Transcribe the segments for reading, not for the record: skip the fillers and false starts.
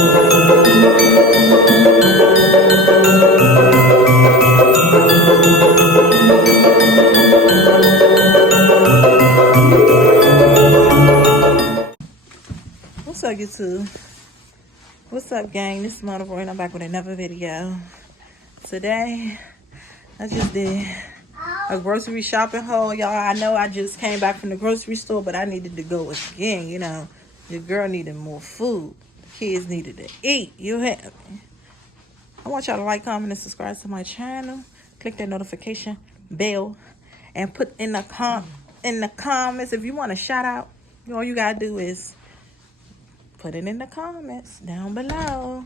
What's up, YouTube? What's up, gang? This is Monoboy, and I'm back with another video. Today, I just did a grocery shopping haul, y'all. I know I just came back from the grocery store, but I needed to go again. You know, your girl needed more food. The kids needed to eat. You have me. I want y'all to like, comment, and subscribe to my channel. Click that notification bell, and put in the comments if you want a shout out. All you gotta do is put it in the comments down below,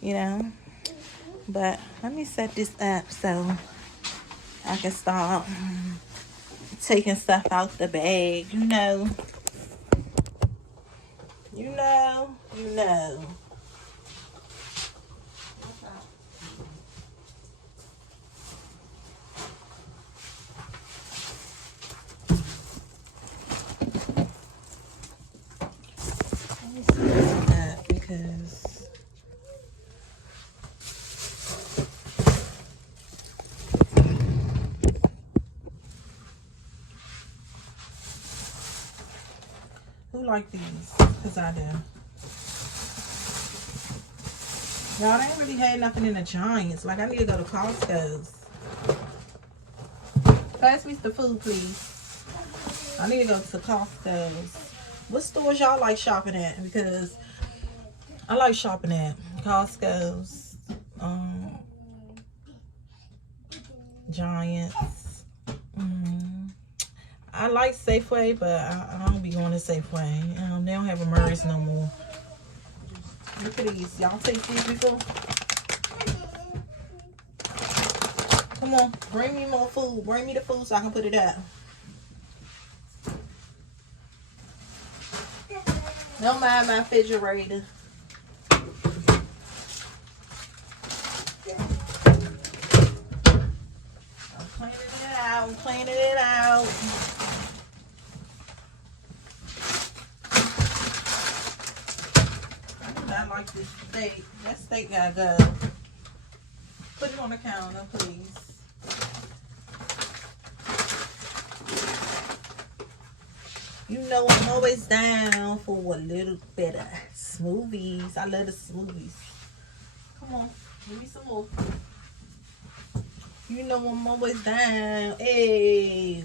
you know. But let me set this up so I can start taking stuff out the bag, you know. You know. Let me set this up because who like these? Because I do. Y'all, they ain't really had nothing in the Giants. Like, I need to go to Costco's. Pass me the food, please. I need to go to Costco's. What stores y'all like shopping at? Because I like shopping at Costco's, Giants. I like Safeway, but I don't be going to Safeway. They don't have a Murray's no more. Look at these. Y'all taste these before? Come on, bring me more food. Bring me the food so I can put it out. Don't mind my refrigerator. I'm cleaning it out. I like this steak. That steak gotta go. Put it on the counter, please. You know I'm always down for a little bit of smoothies. I love the smoothies. Come on, give me some more. You know I'm always down. Hey.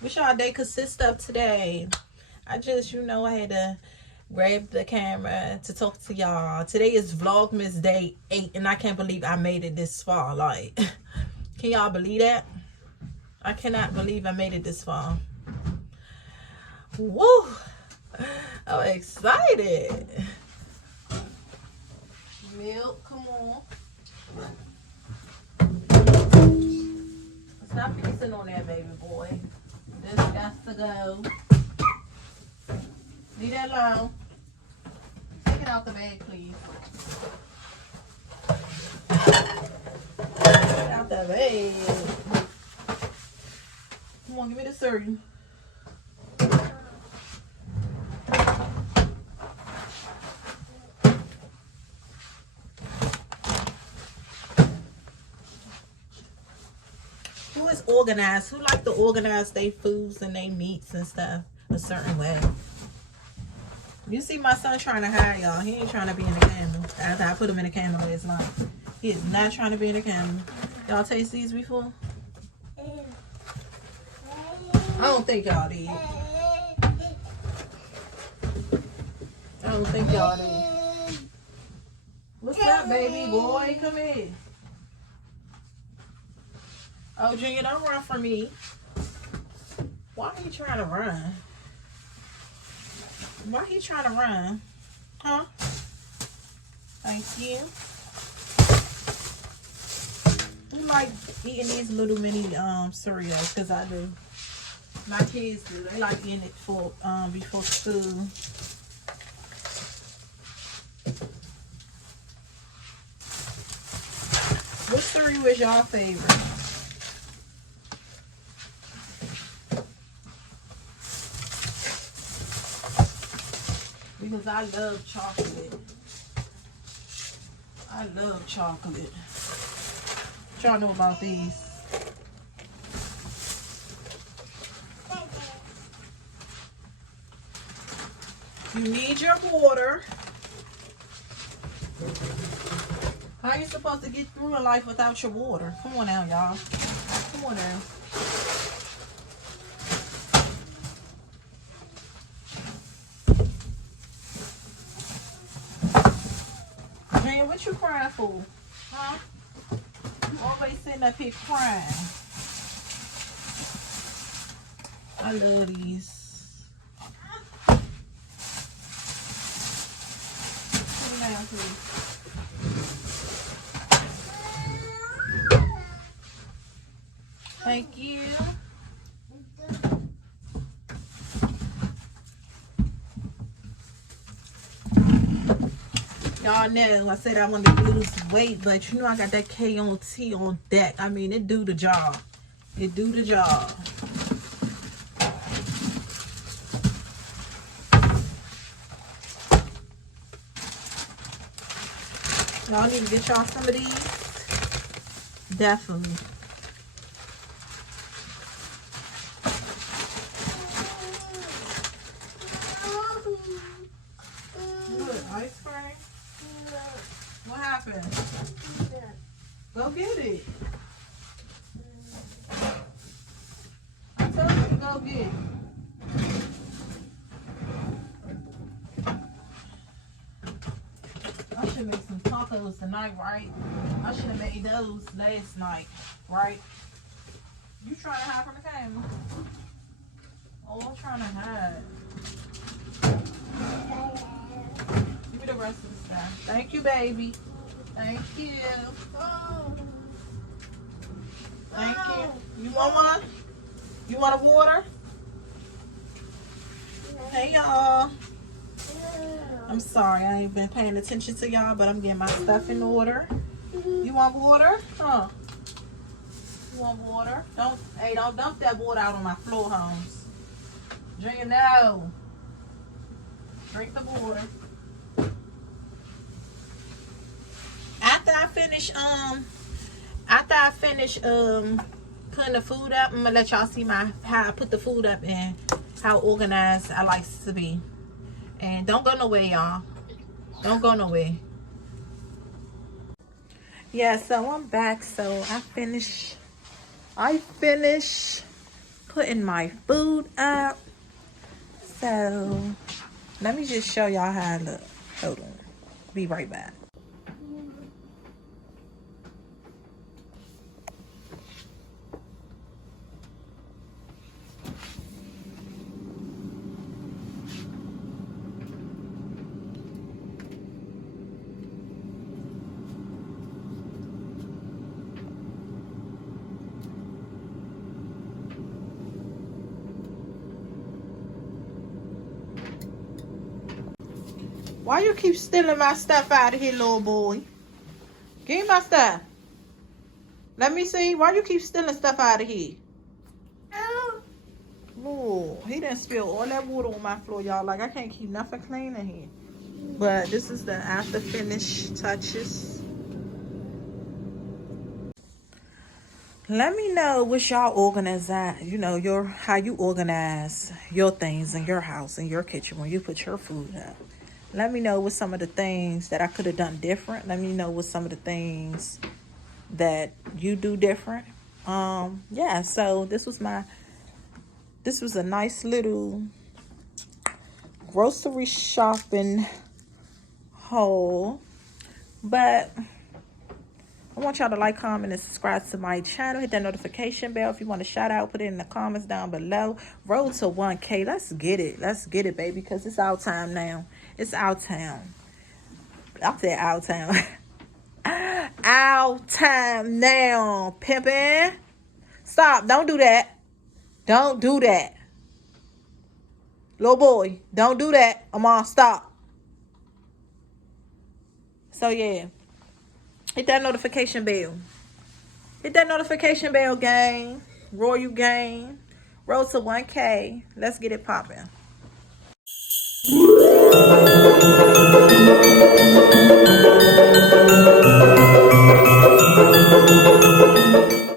What y'all day consist of today? I just, you know, I had to grab the camera to talk to y'all. Today is Vlogmas day 8, and I can't believe I made it this far. Like, can y'all believe that? I cannot believe I made it this far. Woo! I'm excited. Milk, come on. Stop fixing on that, baby boy. This got to go. Leave that alone. Take it out the bag, please. Take it out the bag. Come on, give me the cereal. Who is organized? Who like to organize their foods and their meats and stuff a certain way? You see my son trying to hide y'all. He ain't trying to be in the camera. After I put him in the camera last night. He is not trying to be in the camera. Y'all taste these before? I don't think y'all did. I don't think y'all did. What's up, baby boy? Come here. Oh, Junior, don't run from me. Why are you trying to run? Why are you trying to run? Huh? Thank you. Who like eating these little mini cereals? Because I do. My kids do. They like eating it for before school. What cereal is y'all favorite? because I love chocolate. I love chocolate. What y'all know about these? You need your water. How you supposed to get through in life without your water? Come on now, y'all. Come on now. Man, what you crying for? Huh? You always sitting up here crying. I love these. Come down, please. Thank you. Y'all know I said I wanted to lose weight, but you know I got that K-on-T on deck. I mean, it do the job. It do the job. Y'all need to get y'all some of these. Definitely. Good. Ice cream? What happened? Go get it. I told you to go get it. I should make some tacos tonight, right? I should have made those last night, right? You trying to hide from the camera? Oh, I'm trying to hide. Give me the rest of the stuff. Thank you, baby. Thank you. Thank you. You want one? You want a water? Hey, y'all. I'm sorry, I ain't been paying attention to y'all, but I'm getting my stuff in order. You want water? Huh? You want water? Hey, don't dump that water out on my floor, Holmes. Junior, no. Drink the water. After I finish putting the food up, I'm gonna let y'all see how I put the food up and how organized I like to be. And don't go nowhere, y'all. Don't go nowhere. Yeah, so I'm back. So I finished putting my food up. So let me just show y'all how I look. Hold on. Be right back. Why you keep stealing my stuff out of here, little boy? Give me my stuff. Let me see. Why you keep stealing stuff out of here? Oh, he didn't spill all that water on my floor, y'all. Like, I can't keep nothing clean in here. But this is the after finish touches. Let me know what y'all organize, you know, how you organize your things in your house, in your kitchen when you put your food up. Let me know what some of the things that I could have done different. Let me know what some of the things that you do different. Yeah, so this was a nice little grocery shopping haul. But I want y'all to like, comment, and subscribe to my channel. Hit that notification bell. If you want a shout out, put it in the comments down below. Road to 1K. Let's get it. Let's get it, baby, because it's our time now. It's our town. I said our town. Our time now, pimpin'. Stop. Don't do that. Don't do that. Little boy, don't do that. Mama, stop. So, yeah. Hit that notification bell. Hit that notification bell, gang. Royal gang. Road to 1K. Let's get it poppin'.